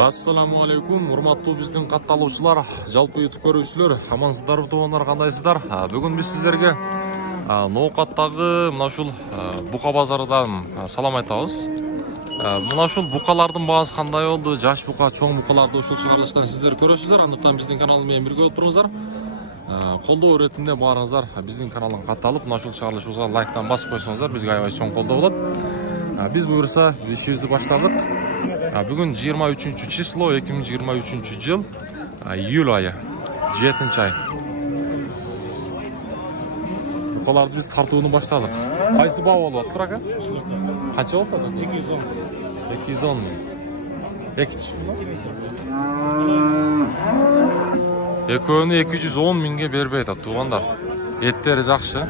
Assalamu alaikum, урматтуу биздин катталуучулар, жалпы YouTube көрүүчүлөр, амансыздарбы туугандар, кандайсыздар? Бүгүн биз сиздерге Ноокаттагы мына ушул бука базарынан салам айтабыз. Мына ушул букалардын баасы кандай болду? Жаш бука, чоң букаларды ушул чыгарылыштан сиздер көрөсүздөр. Андыктан биздин канал менен бирге отуруңуздар. Колдоо иретинде баарыңыздар биздин каналдан катталып, мына ушул чыгарылышыбызга лайктан басып койсоңуздар, бизге аябай чоң колдоо болот. Биз буюрса ишибизди баштадык. Бүгүн 23 число 2023 жыл, июль айы, 7-ай. Букаларды биз тартууну баштадык. Кайсы баа болуп атты, ака? Канча болуп атат? 210. 210 миң. Эки тиш. Экөөнү 210 миңге бербей атат, туугандар. Эттери жакшы.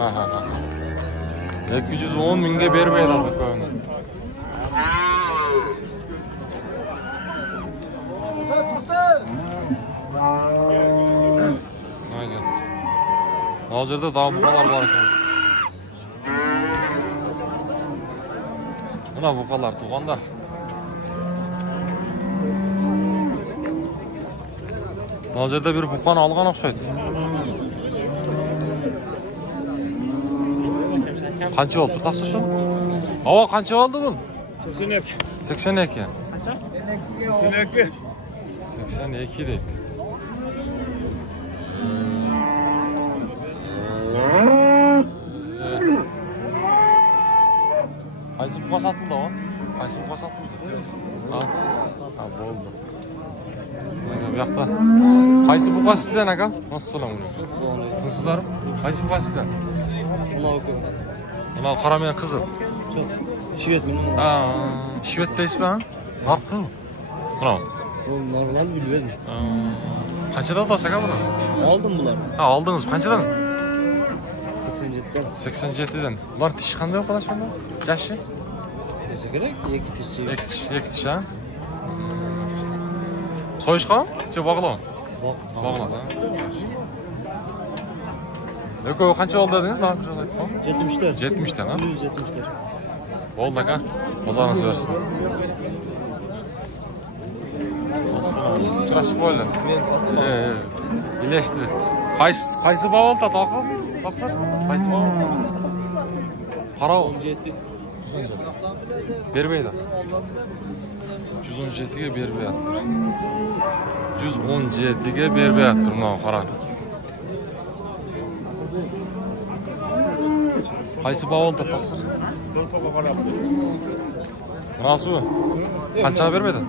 Ага. 210 миңге бербей атат экөөнү. Ал жерде дагы букалар бар экен. Мына букалар туугандар. Ал жерде бир буканы алган окшойт. Канча болду таксы ошо? Ава канча болду бул? 82. 82. Канча? 82. 82 дейт. Кайсы бука сатылды ава? Кайсы бука сатылды? Болду. Мына бuyakta. Кайсы бука сизден ака? Ассаламу алейкум. Тынчсыздарбы? Кайсы бука сизден? Мына кара менен кызыл. Жок. Швед менен. Швед дейсизби, а? Наркы. Мына. Бул нормал билбедим. Канчадан аласыз ака буну? Алдым булар. Алдыңыз канчадан? 87ден. 87ден. Булар тиш кандай болуп калат ошондо? Жашы? Эсе керек, 2 тиш. 2 тиш, а? Союшкан? Же баглоо? Баглоо, да. Экөө канча болду дедиңиз? 70тер. 70тер, а? 170тер. Болду ака. Базарыңыз берсин. Чырашып койлу. Илешти. Кайсы баа болду атакы? Баксач. Кайсы баа болду? Карабы? 17. Бербейди. 117ге бербей аттыр. 117ге бербей аттыр, мына кара. Кайсы баа болду таксыр? Мынасыбы? Канчага бербей атат?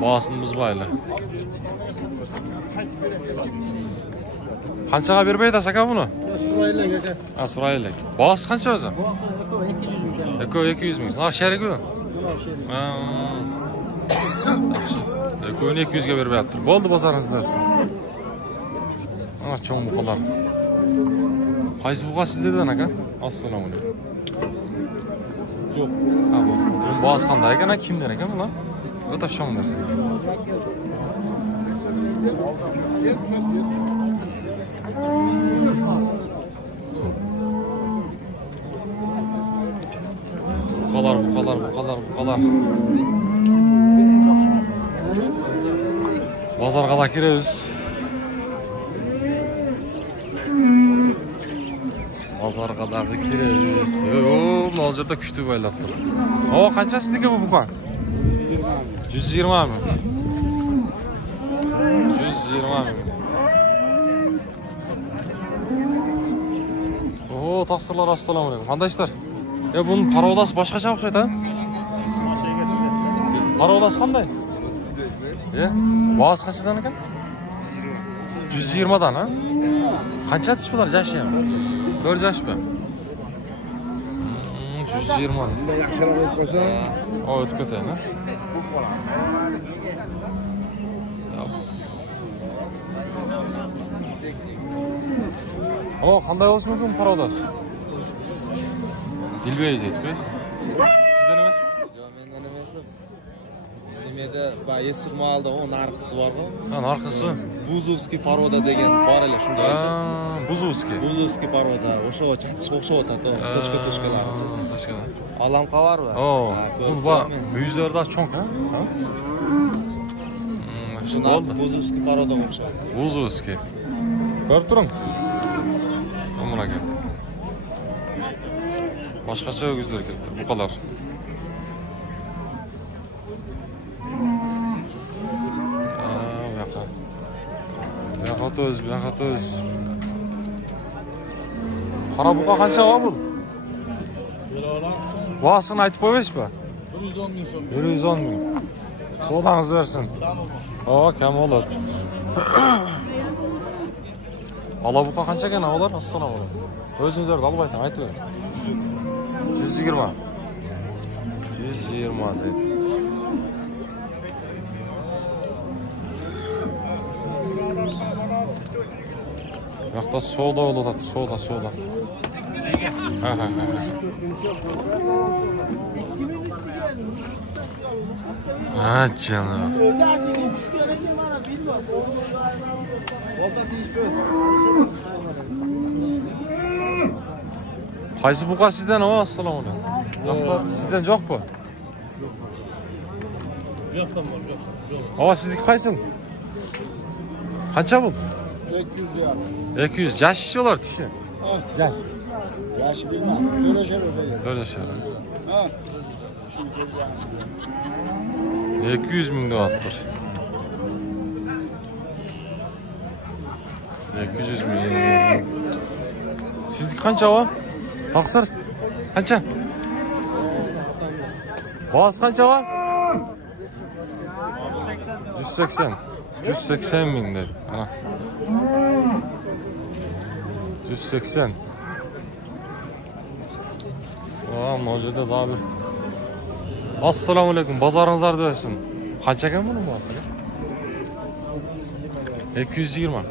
Баасын бузбайлы. Канчага бербей атасыз ака буну? Сурайлык ака. Сурайлык. Баасы канча өзү? Баасы 200 миң. Экөө 200 миң. Мына шеригби? Экөөнү 200ге бербей атыр. Болду, базарыңызды берсин. Ана чоң букалар. Кайсы бука сиздерден ака? Ассаламу алейкум. Жок. Бул баасы кандай экен, кимден экен була? Өтө чоң нерсе. Букалар. Базарга да киребиз. Базарга дагы киребиз. Мына жерде күчтүү байлаптыр. Ава канча сиздики бу бука? 120 миң. 120 миң. Таксырлар, ассаламу алейкум. Кандайсыздар? Бунун пародасы башкача окшойт, а? Пародасы кандай? Баасы канчадан экен? 120дан, а? Канча тиш булар, жашы эми? 4 жашпы? 120. Мында жакшыраак болуп койсо, өтүп кетейин, а? Кандай болсун мүмкүн пародасы? Билбейбиз, айтпайсыз? Сизден эмеспи? Жок, менден эмес. Немеде баа эсир маалда, наркысы бар го. Наркысы? Buzovskiy poroda degan bor ele shundaychi. Buzovskiy. Buzovskiy poroda o'sha chatishga o'xshab o'tadi. Tochka-tochkalar. Tochkalar. Alamqa bormi? Bu yuzlarda cho'nk, ha? Shundan Buzovskiy paroda o'xshaydi. Buzovskiy. Ko'rib turing. Mana aka. Boshqacha o'gizlar ketdi, buqalar. Bu yoqqa to'z. Qara buqa qancha va bu? Vasini aytib qo'ymaysiz-mi? 110 ming so'm. 110 ming. Savdangiz bersin. Kam bo'ladi. Ala buqa qancha ekan avalar? Assalomu alaykum. O'zingizlar olib aytib. 120. 120 dedi. Yoqda soda bo'ladi, soda. Ha. Canım. Qaysi buqa sizdan? Assalomu alaykum. Dostlar, sizdan yo'qmi? Yo'qdan bor, yo'q. Sizniki qaysi? Qancha bu? 200 ya. 200. Yaş yolar tishi. Yaş. Yaşı bilmem. Töleşer. Ha. 200 ming deyaptir. 200 ming. Sizniki qancha va? Taqsir. Qancha? Boz qancha va? 180 ming dedi. Ana. 180. Mavzuda daha bir. Assalomu alaykum. Bozoringizlar bersin. Qancha ekan buning bahosi? 220.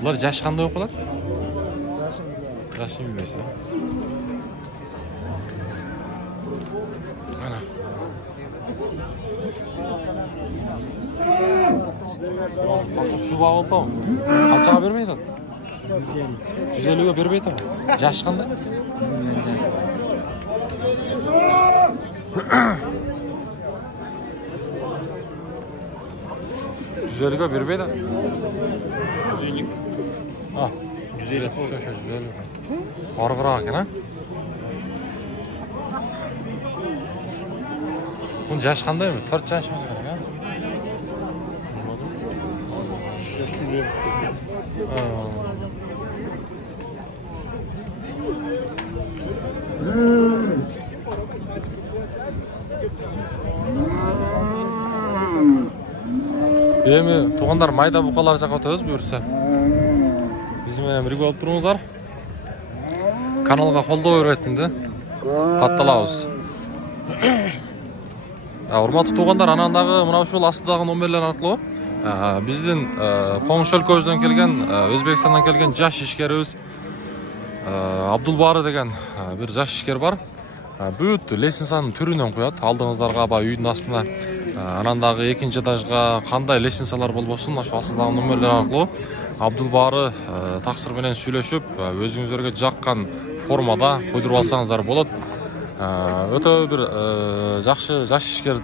Bular yash qanday o'qiladi? Yashi 25. Mana. Şu bağıldı mı? Kaçağa vermeydi? 150'ye vermeydi mi? Yaş qanday? 150'ye vermeydi. 150. Ha. 150. Şu 150. Arıqıрақ ekan, ha? Bunun yaş qanday mı? 4 yaşımız var, ha? Эми туғандар майда буқалар жаққа өтөбүз буюрса. Биз менен бирге болуп туруңуздар. Каналга колдоо беретинди. Катталабыз. Урматтуу туғандар, анан дагы мына ушул астыдагы номерлер аркылуу биздин коңуш өлкөбүздөн келген, Өзбекстандан келген жаш ишкерибиз Абдулбары деген бир жаш ишкер бар. Бүт лестницанын түрүнөн куят. Алдыңыздарга баягы үйдүн астына анан дагы экинчи этажга кандай лестницалар болбосун, ошо астыдагы номерлер аркылуу Абдулбары таксыр менен сүйлөшүп, өзүңүздарга жаккан формада койдуруп алсаңыздар болот. Өтө бир жакшы жаш ишкер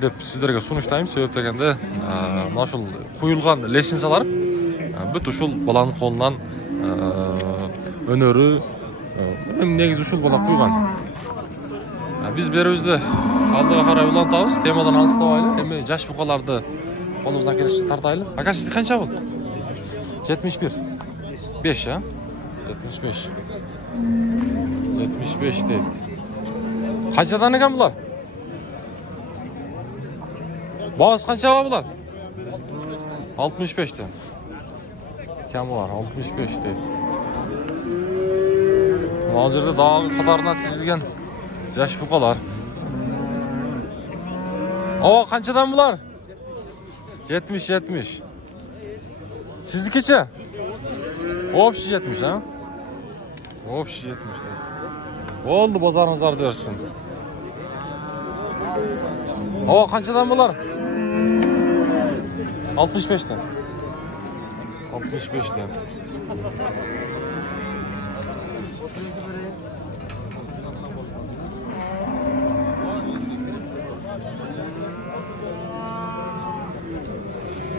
деп сиздерге сунуштайм. Себеп дегенде мына ушул куюлган лестницалар бүт ушул баланын колунан өнөрү негизи ушул бала куйган. Биз берүүбүздү алдыга карай улантабыз, темадан алыстабайлы. Эми жаш букаларды колубуздан келишинче тартайлы. Ака, сиздики канча болду? 71. 5, а? 75. 75 дейт. Канчадан экен булар? Баасы канчага булар? 65тен. Кем булар? 65 дейт. Ал жерде дагы катарына тизилген жаш букалар. Канчадан булар? 70. Сиздикичи? Общий 70, а? Общий 70. Болду, базарыңыздарды берсин. Канчадан булар? 65тен. 65'ten.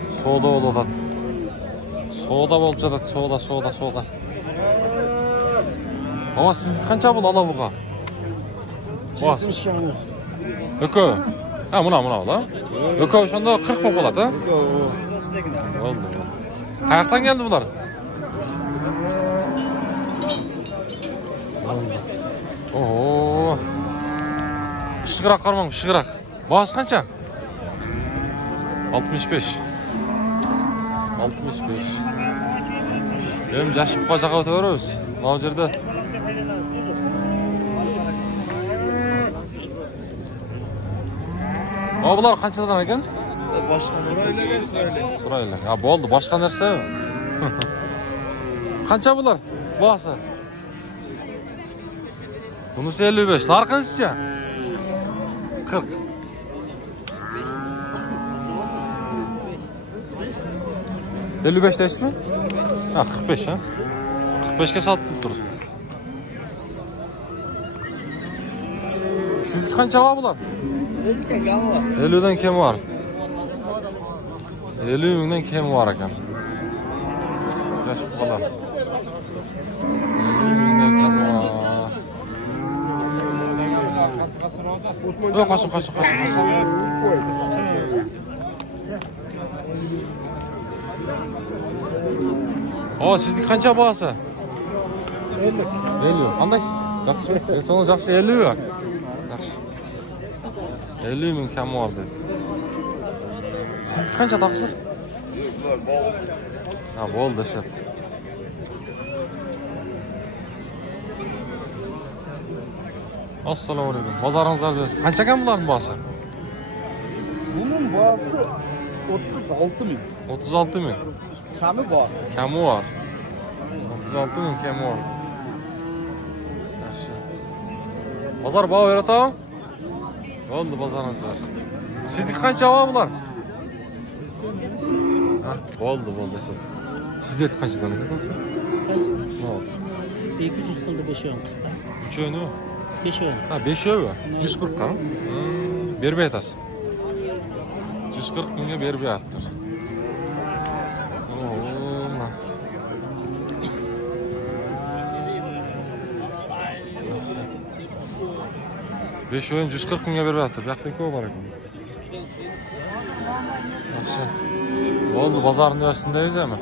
Soda olup atat. Soda bolup жатат, soda. Ama siz kança bul ala buga? 70 km. Ökö. Ha, muna ola. Ökö ошондо 40 болуп калат, ha? Oldu. Kayaktan geldi bunlar. Oo. Pişirak karmang, pişirak. Bağış kança? 65. 65. Benim yaşıp kaçağa ötüyoruz. Ne жерде? O bular kançadan ekan? Başka Surayla. Ya boldu, başka nerse? Kança bular? Bağısı. Bunisi 55. Narkınızca? 40. $55 deysiz mi? Ha, 45 ha. 45'e satılıp durur. Sizdeki kança var bular? 50'den kemi var. 50'den kemi var ekan. Yaş bu kadar. 50'den kemi var. Yok, kaçın. O, sizdeki kança bağısı? 50. Qandaysiz? Yaxshi. So'ngiz yaxshi 50 mi? Yaxshi. 50 ming kami var dedi. Sizdeki kança taqsir? Ha, bo'ldi deshap. Assalomu alaykum. Bozoringizlar bersin. Qancha ekan bularning bahsi? Bunun bağısı 36 ming. 36 ming. Kami var. Kami var. 36 ming kami var. Yaxshi. Bozor baho berataman? Bo'ldi, bozoringiz bersin. Sizdeki qancha var bular? Ha, bo'ldi desam. Sizdeki qanchadan ekan? Ne oldu? 200 qildi 5 o'yin. 3 o'yini? 5 o'yin. Ha, 5 o'yin. 140 kan. Berib aytasiz. 140 mingga berib aytasiz. Oo. 5 o'yin 140 mingga berib aytdi. Bu yoqda ko'p bor ekan. Yaxshi. Bo'ldi, bozorni versindeyiz mi?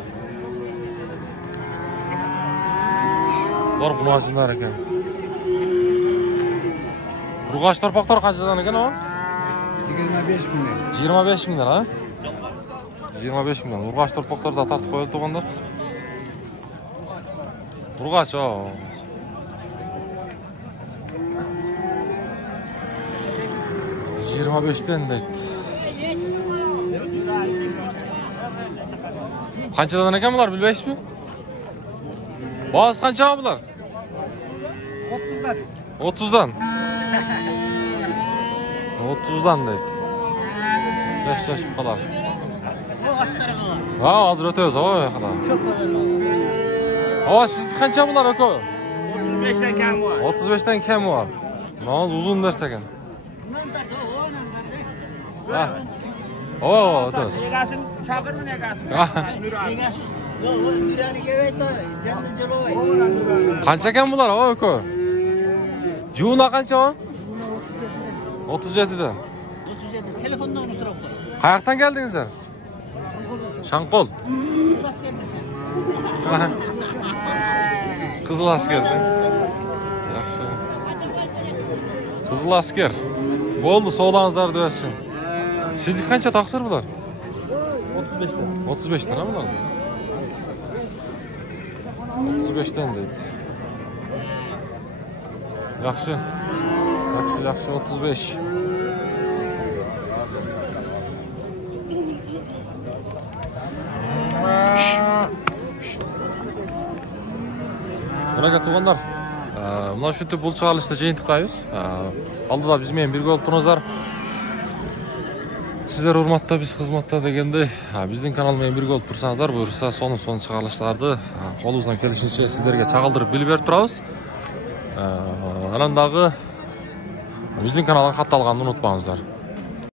Bor quloqchilar ekan. Urg'och torpaqlar qanchadan ekan o? 25 ming. 25 mingdan, ha? 25 mingdan. Urg'och torpaqlarda tartib qo'yildi to'g'anlar. Urg'och o. $25'ten deydi. Qanchadan ekan bular bilmaysizmi? Boz qancha bular? 30'dan. 30'dan. 30'dan deydi. Yaş bu kadar. Ha, hozir o'tamiz, o yoqda. Ha, siz qancha bular aka? 35'ten kam var. 35'ten kam var. Noz uzun ders ekan. Ha. O, o'tamiz. Egasini chaqirmin egasini. Qancha ekan bular, o aka? Juna qancha o? 37'den. 37 telefondan unuturup qo'y. Qayoqdan keldingizlar? Shanqol. Qizil askerdan. Yaxshi. Qizil asker. Bo'ldi, sog'lig'ingizlarni bersin. Sizniki qancha taqsir bular? 35'ten. 35'ten ha bular? 35'ten deydi. Yaxshi. 35. Aka tuğanlar, mına şu tip bul çağrılışta jeyintiqtayız. Aldıda biz men birge bolup turыңыздар. Сіздер урматта, биз кызматта дегендей, биздин канал менен бирге болуп турсаңыздар, буюрса сонун чыгарылыштарды колубуздан келишинче сиздерге чагылдырып билип берип турабыз. Анан дагы биздин каналга катталганды унутпаңыздар.